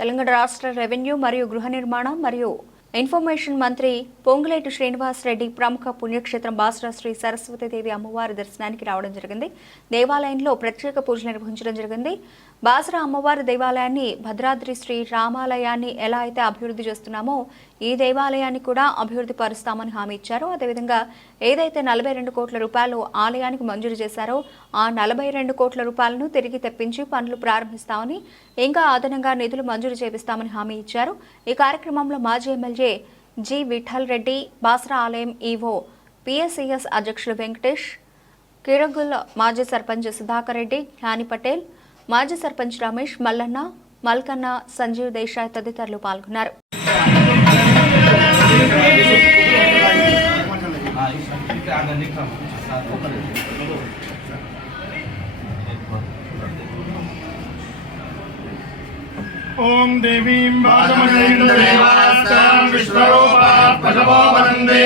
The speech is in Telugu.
తెలంగాణ రాష్ట్ర రెవెన్యూ మరియు గృహ నిర్మాణం మరియు ఇన్ఫర్మేషన్ మంత్రి పొంగులేటి శ్రీనివాస్ రెడ్డి ప్రముఖ పుణ్యక్షేత్రం బాసరా శ్రీ సరస్వతీదేవి అమ్మవారి దర్శనానికి రావడం జరిగింది. దేవాలయంలో ప్రత్యేక పూజలు నిర్వహించడం జరిగింది. బాసరా అమ్మవారి దేవాలయాన్ని భద్రాద్రి శ్రీ రామాలయాన్ని ఎలా అయితే అభివృద్ధి చేస్తున్నామో ఈ దేవాలయాన్ని కూడా అభివృద్ధి పరుస్తామని హామీ ఇచ్చారు. అదేవిధంగా ఏదైతే నలభై రెండు కోట్ల రూపాయలు ఆలయానికి మంజూరు చేశారో ఆ నలభై రెండు కోట్ల రూపాయలను తిరిగి తెప్పించి పనులు ప్రారంభిస్తామని ఇంకా అదనంగా నిధులు మంజూరు చేపిస్తామని హామీ ఇచ్చారు. ఈ కార్యక్రమంలో మాజీ ఎమ్మెల్యే జి విఠల్ రెడ్డి బాసరా ఆలయం ఈవో పిఎస్సిఎస్ అధ్యక్షులు వెంకటేష్ కిరగుల్ మాజీ సర్పంచ్ సుధాకర్ రెడ్డి జ్ఞాని పటేల్ మాజీ సర్పంచ్ రమేష్ మల్లన్న మల్కన్న సంజీవ్ దేశాయ్ తదితరులు పాల్గొన్నారు ॐ देवीं वासमहेन्द्रदेवास्तां विश्वरूपा पशवो वन्दे